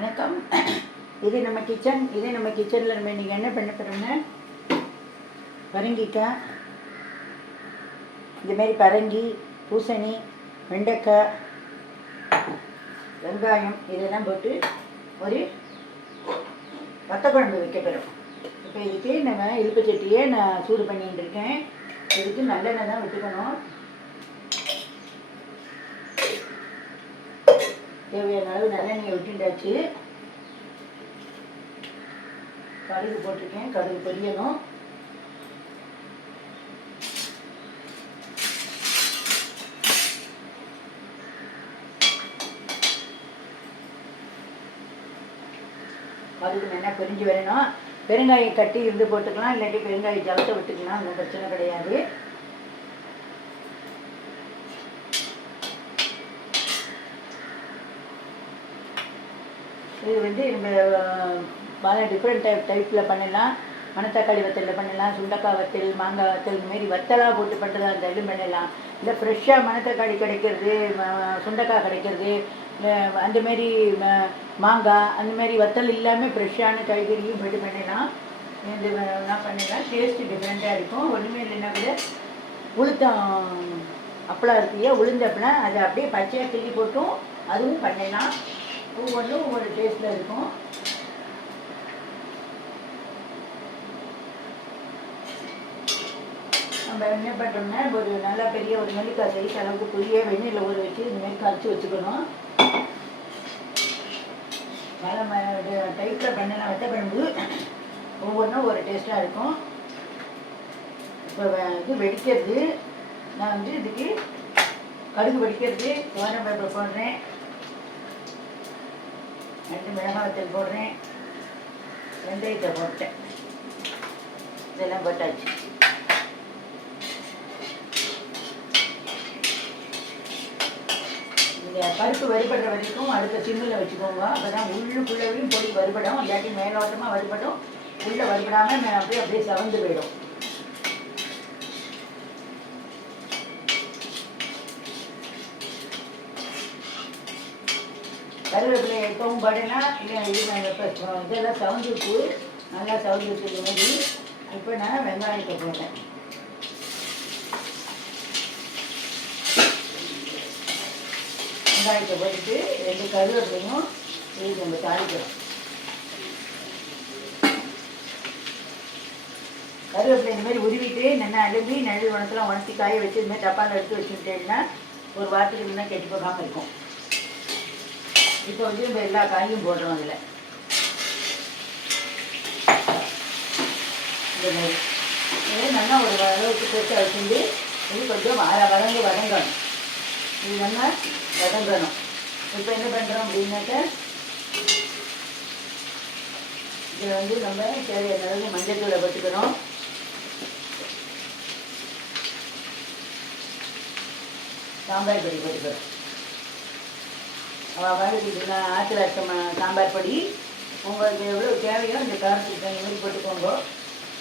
வணக்கம். இது நம்ம கிச்சன் இது நம்ம கிச்சனில் நம்ம இன்றைக்கி என்ன பண்ண போகிறோம்னா பரங்கிக்காய் இதுமாரி பரங்கி பூசணி வெண்டைக்காய் வெங்காயம் இதெல்லாம் போட்டு ஒரு வத்த குழம்பு வைக்க போகிறோம் இப்போ இதுக்கு நம்ம இழுப்பு சட்டியே நான் சூடு பண்ணிகிட்டு இருக்கேன். இதுக்கு நல்லெண்ணெய் தான் விட்டுக்கணும் தேவையான அளவு நல்லெண்ணெயை விட்டுண்டாச்சு. கடுகு போட்டிருக்கேன். கடுகு பொரியணும். கடுகு நல்லா பொரிஞ்சு வரணும். பெருங்காயம் கட்டி இருந்து போட்டுக்கலாம். இல்லாட்டி பெருங்காயம் ஜலத்தை விட்டுக்கலாம். ஒன்றும் பிரச்சனை கிடையாது. இது வந்து நம்ம பல டிஃப்ரெண்ட் டைப் டைப்பில் பண்ணலாம் மணத்தக்காளி வத்தலில் பண்ணலாம் சுண்டக்காய் வத்தல் மாங்காய் வத்தல் இந்தமாரி வத்தலாக போட்டு பண்ணுறதா இருந்தாலும் பண்ணலாம்? இல்லை ஃப்ரெஷ்ஷாக மணத்தக்காளி கிடைக்கிறது சுண்டக்காய் கிடைக்கிறது அந்தமாரி ம- மாங்காய் அந்த மாதிரி வத்தல் இல்லாமல் ஃப்ரெஷ்ஷான காய்கறியும் போட்டு பண்ணலாம் இது நான் பண்ணலாம் டேஸ்ட்டு டிஃப்ரெண்ட்டாக இருக்கும். ஒன்றுமே இல்லைன்னா கூட உளுத்தம் அப்பளம் இருக்கு உளுந்த அப்பளம் அதை அப்படியே பச்சையாக கிள்ளி போட்டும் அதுவும் பண்ணலாம் ஒவ்வொன்றும் ஒவ்வொரு டேஸ்ட்டில் இருக்கும். நம்ம என்ன பண்ணுறோம்னா ஒரு நல்லா பெரிய ஒரு நெல்லிக்காய் சைஸ் அளவுக்கு புளிய வெந்நீரில் ஊற வச்சு இந்த மாதிரி கரைச்சி வச்சுக்கணும். மழை டைப்பில் பண்ணலாம். வெட்ட பண்ணும்போது ஒவ்வொன்றும் ஒரு டேஸ்ட்டாக இருக்கும். இப்போ இது வெடிக்கிறது. நான் வந்து இதுக்கு கடுகு வெடிக்கிறது. துவரம் பேப்பர் போடுறேன். ரெண்டு மிளகாய் போடுறேன். வெந்தயத்தை போட்டேன். இதெல்லாம் போட்டாச்சு. நீங்கள் பருப்பு வறுபடுற வரைக்கும் அடுத்த சிம்மில் வச்சுக்கோங்க. அப்போ தான் உள்ளுக்குள்ளேயும் பொடி வறுபடும். இல்லாட்டி மேலோட்டமாக வறுபடும். உள்ளே வறுபடாமல் அப்படியே அப்படியே சவந்து போயிடும். கருவேப்பிலை எப்பவும் படலாம் இல்லை இது இப்போ இதெல்லாம் சவுந்துட்டு நல்லா சவுந்துட்டு இந்த மாதிரி. இப்போ நான் வெங்காயத்தை போட்டேன் வெங்காயத்தை போட்டுட்டு ரெண்டு கருவேப்பிலையும் இது நம்ம தாளிக்கிறோம். கருவேப்பிலை இந்த மாதிரி உருவிட்டு நல்லா அழும்பி நெல் உணத்துலாம் உணர்த்தி காய வச்சு இந்த மாதிரி டப்பாவில் எடுத்து வச்சுக்கிட்டேன்னா ஒரு வாரத்துக்கு முன்னே கெட்டு போகாமல் இருக்கும். இப்போ வந்து நம்ம எல்லா காயும் போடுறோம் அதில். இந்த மாதிரி. நல்லா ஒரு அளவுக்கு போட்டு வச்சுட்டு இது கொஞ்சம் வர வதங்க வதங்கணும். இது நல்லா வதங்கணும். இப்போ என்ன பண்ணுறோம் அப்படின்னாக்க இதை வந்து நம்ம தேவையான அளவுக்கு மஞ்சள் தூளை போட்டுக்கிறோம் சாம்பார் பொடி போட்டுக்கிறோம் அவள் ஆற்று நான் சாம்பார் பொடி. உங்களுக்கு எவ்வளோ தேவையோ அந்த காரத்துக்கு தகுந்த மாதிரி போட்டுக்கோங்க.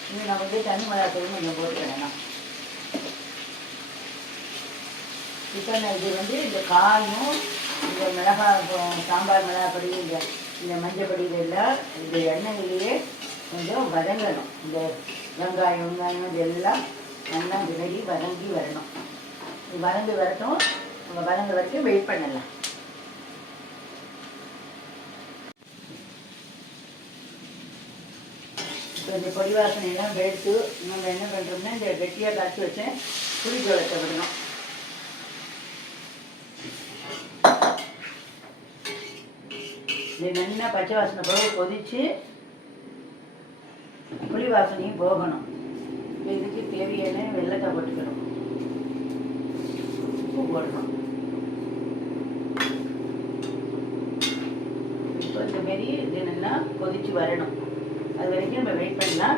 இது நான் வந்து தனி மிளகாத்தூள் கொஞ்சம் போட்டுக்கிறேன் நான். இப்போ நான் இது வந்து இந்த காயும் இந்த மிளகா சாம்பார் மிளகாய் பொடி இந்த இந்த மஞ்சள் பொடி இதெல்லாம் இந்த எண்ணெயிலேயே கொஞ்சம் வதங்கணும். இந்த வெங்காயம் வெங்காயம் இதெல்லாம் நல்லா விலகி வதங்கி வரணும். வதங்கி வரட்டும். நம்ம வதங்க வரைக்கும் வெயிட் பண்ணலாம். இந்த பொடி வாசனையெல்லாம் எடுத்து நம்ம என்ன பண்ணுறோம்னா இந்த கெட்டியாக காய்ச்சி வச்சேன். புளி ஜோளத்தை விடணும். இது நல்லா பச்சை வாசனை போக கொதிச்சு புளி வாசனையும் போகணும். இதுக்கு தேவையான வெள்ளத்தை போட்டுக்கணும். உப்பு போடணும். இப்போ இந்த மாரி இது நல்லா கொதிச்சு வரணும். அது வரைக்கும் நம்ம வெயிட் பண்ணலாம்.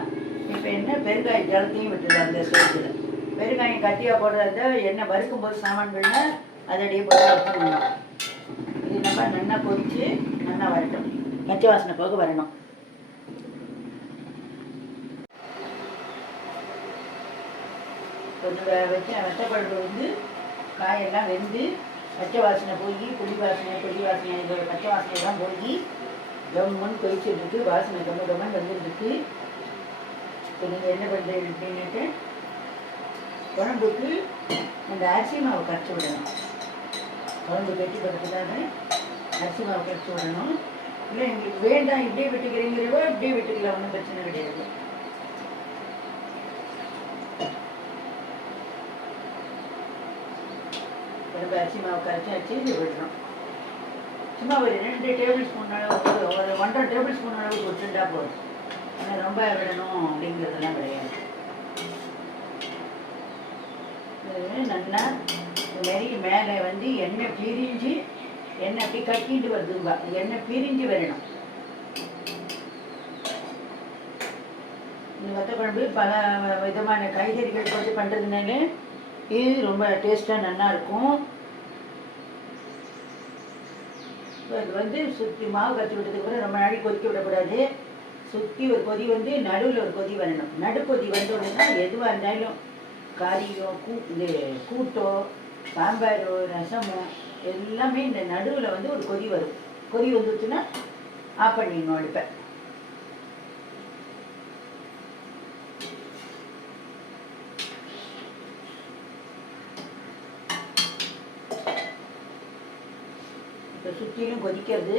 இப்போ என்ன? பெருங்காய ஜலத்தையும் விட்டுடலாம் அந்த ஸ்டேஜில் பெருங்காயம் கட்டியாக போடுறத? எண்ணெய் வறுக்கும் போது பண்ண அதடியே போட்டு வறுக்கணும் இது நம்ம நல்லா பொறிச்சு நல்லா வரட்டும். பச்சை வாசனை போக வரணும். கொஞ்சம் வச்ச வெட்டக்குழம்பு வந்து காயெல்லாம் வெந்து பச்சை வாசனை போய் புளி வாசனை புளி வாசனை இதோட பச்சை வாசனையெல்லாம் போய் கம்மன் கொதிச்சுட்டு இருக்கு வாசனை கம்ம கம்மன் வந்துருக்கு இப்போ நீங்கள் என்ன பண்ணுறீங்க அப்படின்னுட்டு குழம்புக்கு அந்த அரிசி மாவு கரைச்சி விடணும். குழம்பு கட்டி படுத்துதானே அரிசி மாவு கரைச்சி விடணும். இல்லை எங்களுக்கு வேண்டாம் இப்படியே விட்டுக்கிறீங்கிறவோ இப்படியே விட்டுக்கலாம் ஒன்றும் பிரச்சனை கிடையாது. குழம்பு அரிசி மாவு கரைச்சி அரிசி விடுறோம். சும்மா ஒரு ரெண்டு டேபிள் ஸ்பூன் அளவுக்கு ஒரு ஒன்றரை டேபிள் ஸ்பூன் அளவுக்கு விட்டுட்டா போதும். ஆனால் ரொம்ப விடணும் அப்படிங்கிறதுலாம் கிடையாது. நல்லா இந்த மேலே வந்து எண்ணெய் பிரிஞ்சு எண்ணெய் அப்படி கட்டிட்டு வருதுங்க எண்ணெய் பிரிஞ்சு வரணும். இந்த வத்த குழம்பு பல விதமான காய்கறிகள் போட்டு பண்ணுறதுனால இது ரொம்ப டேஸ்ட்டாக நல்லாயிருக்கும் இருக்கும் இப்போ இது வந்து சுற்றி மாவு கரைச்சி விட்டதுக்கு அப்புறம் ரொம்ப நாளைக்கு கொதிக்க விடக்கூடாது. சுற்றி ஒரு கொதி வந்து நடுவில் ஒரு கொதி வரணும். நடுக்கொதி வந்த உடனே எதுவாக இருந்தாலும் கறியோ கூ இது கூட்டோ சாம்பாரோ ரசமோ எல்லாமே இந்த நடுவில் வந்து ஒரு கொதி வரும். கொதி வந்துச்சுன்னா ஆஃப் பண்ணிடணும் அடுப்பை. இப்போ சுற்றிலும் கொதிக்கிறது.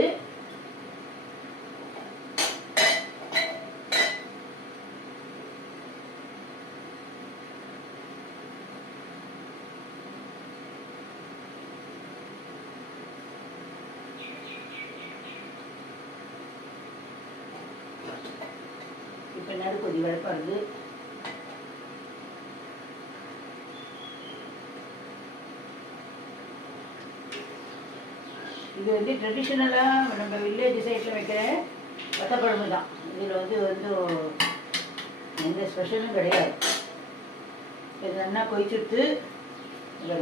இப்போ நடுக்கொதி வளர்ப்பாருது. இது வந்து ட்ரெடிஷ்னலாக நம்ம வில்லேஜ் சைடில் வைக்கிற வத்தக்குழம்பு தான். இதில் வந்து வந்து எந்த ஸ்பெஷலும் கிடையாது. இது நல்லா கொதிச்சுட்டு இல்லை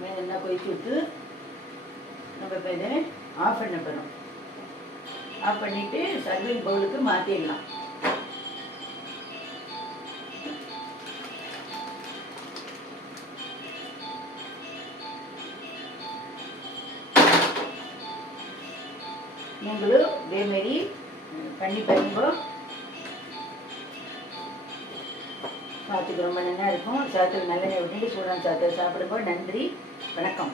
மேலே நல்லா கொதிச்சு விட்டு நம்ம இப்போ இதை ஆஃப் பண்ண போகிறோம் ஆஃப் பண்ணிவிட்டு சர்விங் பவுலுக்கு மாற்றிடலாம் நீங்களும் இதேமாரி பண்ணி பாருங்க. பார்த்துக்கு ரொம்ப நல்லா இருக்கும். சாத்துக்கு நல்லெண்ணெய் விட்டுட்டு சூடான சாத்தை சாப்பிடுங்க. நன்றி வணக்கம்.